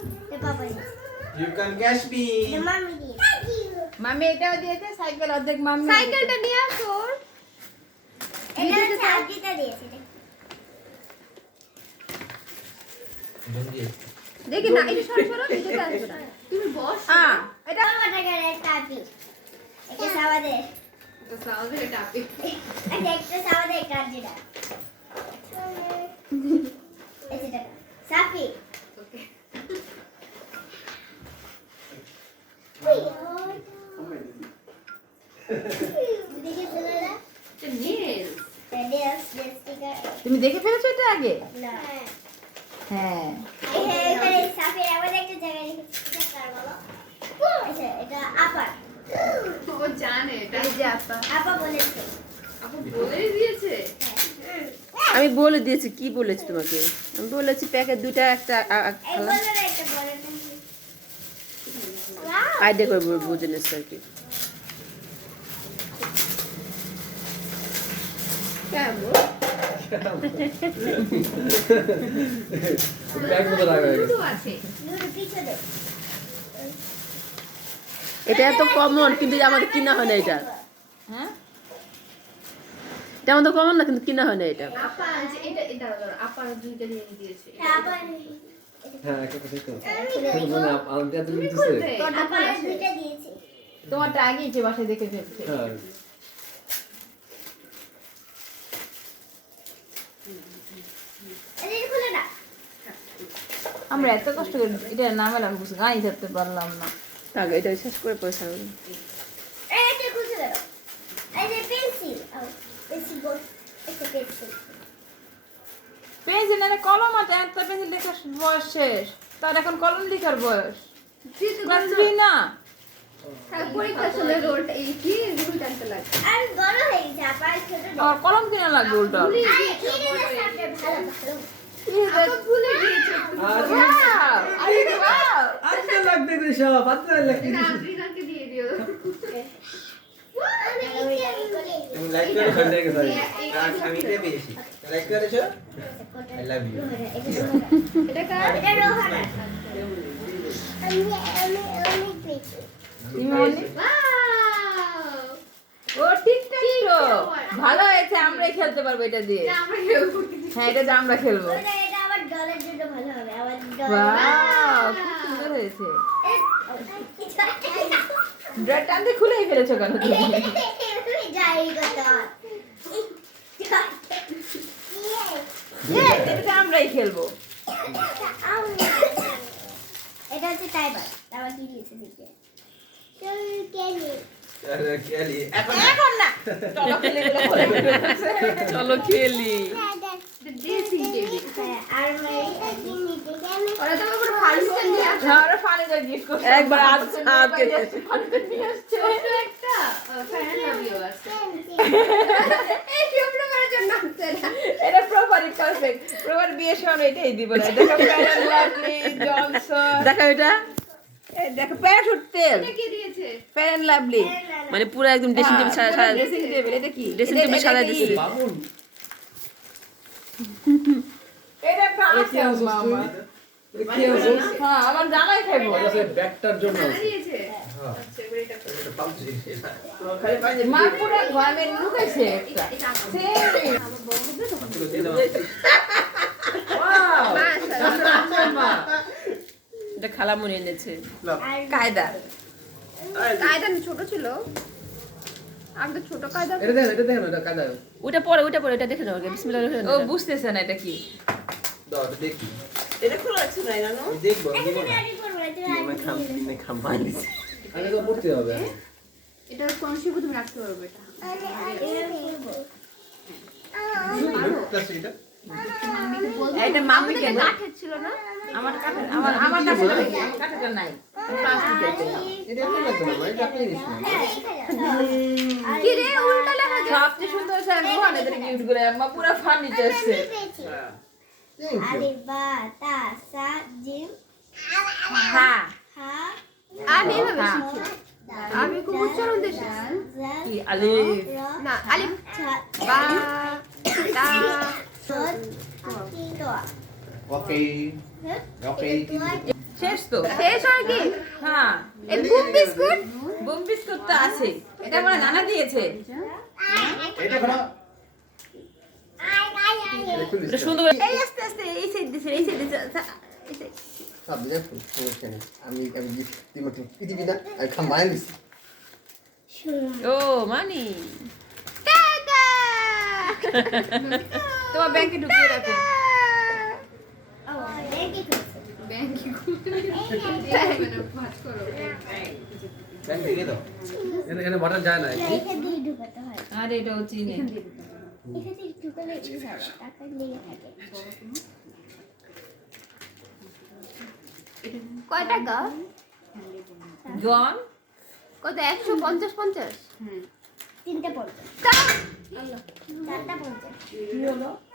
You can catch me. মামি এটাও দিয়েছে সাইকেল অর্ধেক মামি সাইকেলটা নিয়ে আসো দেখি না এটা সরো সরো ভিডিওতে আসবে না তুমি বস এটা তো সাউন্ডে টাপি Safi. ওকে দেখে ফেলা এটা নেল তুমি দেখে ফেলেছো এটা আগে না হ্যাঁ এখানে সাফি আমাদের একটা জায়গায় রেখেছি কার বলো আচ্ছা এটা আপা ও জানে এটা এই যে আপা আপা বলেছে আপু বলেই দিয়েছে আমি বলে দিয়েছি কি বলেছি তোমাকে আমি বলেছি প্যাকেট দুটা একটা এই বললো না একটা বড় আইডিয়া করে বুঝে নিচ্ছে আর কি কেমন ব্যাগ মতো রাখা হয়ে গেছে দুটো আছে লুডু পিছনে এটা এত কমন কিন্তু আমাদের কিনা হয় না এটা হ্যাঁ এটা আমাদের কমন না কিন্তু কিনা হয় না এটা আপা যে এটা এটা ধরো আপা দুইটা নিয়ে দিয়েছে আপা হ্যাঁ একটা কথা তো মানে আমাদের এত তুমি দিতেছে খুলবে আপা দুইটা দিয়েছি তোমারটা আগেই যে বাসায় দেখে ফেলছে হ্যাঁ এটা খুলে না আমরা এত কষ্ট করে এটা নামালাম বুঝে গাই ধরতে পারলাম না আগে এটা শেষ করে পয়সা এটা খুলে দাও এই যে পেন্সিল পেন্সিল বল একটা পেন্সিল পেন্সিল এনে কলম আছে একটা পেন্সিল লেখার বয়স শেষ তার এখন কলম লেখার বয়স ক্লাস 3 না তার পরীক্ষা চলে রোলটা এই কি রুল টানতে লাগে আমি বড় হয়ে গেছি আপা ছোট না আর কলম কিনা লাগবে উল্টো ভুলে আরে গিয়েছে কি রে সামনে ভালো ভালো আপা ভুলে গিয়েছে আরে বাহ আজকে লাগবে রে সব আজকে লাগবে এটা আফ্রিকানকে দিয়ে দিও তুমি লাইক করে ফেলে গেছো আমি এটা পেয়েছি লাইক করেছো আই লাভ ইউ এটা কার এটা রোহানা আমি পেয়েছি ইমানি ওয়াও ও ঠিকঠাক তো ভালো হয়েছে আমরাই খেলতে পারবো এটা দিয়ে এটা আমরা খেলবো হ্যাঁ এটা দিয়ে আমরা খেলবো এটা আমার ডলের জন্য ভালো হবে আমার ডল ওয়াও খুব সুন্দর হয়েছে ড্রেড টানতে খুলেই ফেলেছো কেন তুমি যাই কথা এটা আমরাই খেলবো এটা হচ্ছে টাইবার আবার কি দিয়েছে দেখে কেলি আরে খেলি এখন এখন না চলো খেলে গুলো খুলে ফেলেছে চলো খেলি এটা ড্রেসিং টেবিল আর আমি নিতে কেন ওরা তো পুরো ফাংশন দিয়ে আসে আমরা ফানিটা গিফট করছি একবার আজকে ফানিটা নিয়ে আসছে ছোট একটা ফ্যান লাভিও আছে এই শুভ্র করার জন্য আছে না এটা প্রপারলি পারফেক্ট প্রপার বিয়ের সময় এটাই দিব না দেখো প্যারেন্ট লাভলি জনসন দেখা এটা এই দেখো প্যারাশুট তেল এটা কে দিয়েছে প্যারেন্ট লাভলি মানে পুরো একদম ড্রেসিং টেবিল সারা ড্রেসিং টেবিল এটা কি ড্রেসিং টেবিল সারা দিছে বাবুল এটা কি আনছস মামা তুই কি আনছস হ্যাঁ আমার জামাই খাইবো এটা সে ব্যাগটার জন্য না আছে দিয়েছে হ্যাঁ আচ্ছা এবার এটা করো। এটা পাউচ এটা মা পুরো ঘরে লুকাইছে একটা এটা আমার সেই আমার বড় হবে তখন ওয়াও মাশাআল্লাহ এটা খালা মনে এনেছে কায়দা কায়দা ছোট ছিল আগে তো ছোট কায়দা এটা দেখেন এটা কাদা ওটা পরে এটা দেখে নাও বিসমিল্লাহ রহমানির ও রহিম বুঝতেছে না এটা কি দাও এটা দেখি এটা খোলা আছে না জানো আমি দেখবো আমি দেখবো না। আমি করব না তুমি আগে তো পড়তে হবে এটা কোন শিবু তুমি রাখতে পারবে এটা প্লাস্টিক এটা মাম্মিকে বলবো এটা মাম্মিকে আমাদের না কাঠের ছিল না আমার কাছে আমার কাছে নাই আমার কাছে নাই প্লাস্টিকের তেল এটা কি লাগবে না এটা আপনি নিস না কি রে উল্টা লেখা যায় সবচেয়ে সুন্দর হচ্ছে আমি ওখানে এদের গিফট করে আম্মা পুরো ফার্নিচার আছে আলিফ বা তা সা জিম হ্যাঁ হা আমি এভাবে হ্যাঁ। শিখি আমি খুব উচ্চারণ দিয়ে শিখি জা কি আলিফ র না আলিফ ছা বা তা সদ তো ওকে ওকে শেষ তো শেষ আর কি হ্যাঁ এই বুম বিস্কুট বোম বিস্কুট তো আছে এটা মানে নানা দিয়েছে এটা করো এটা সুন্দর করে এই আস্তে আস্তে এই সাইড দিছে এই সাইড দিছে এই side। সব দেখো সমস্যা নেই আমি তোমাকে কি দিবি না আমি খামাই নিছি ও মানি টাটা তোমার ব্যাংকে ঢুকিয়ে রাখো ব্যাংকে ভাত করো ব্যাংক থেকে দাও এখানে বাটার যায় না এখান দিয়ে ঢুকাতে হয় আরে এটাও চিনি এখান দিয়ে ঢুকালে ই হয় টাকা লেগে থাকে কয় টাকা জন কত 150 50 তিনটে 50 চারটা 50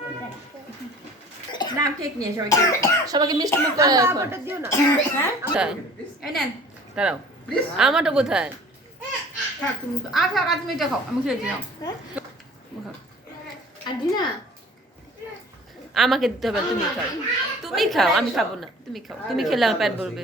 নাম কেক নিয়ে সবাইকে সবাইকে মিষ্টি মুখ করে রাখো আমারটা দিও না হ্যাঁ তাই এই নেন দাঁড়াও আমারটা কোথায় থাক তুমি আর থাক আজ মিটা খাও আমি খেয়েছি নাও আর দিনা আমাকে দিতে হবে না, তুমি খাও তুমি খাও আমি খাবো না তুমি খাও তুমি খেলে আমার পেট ভরবে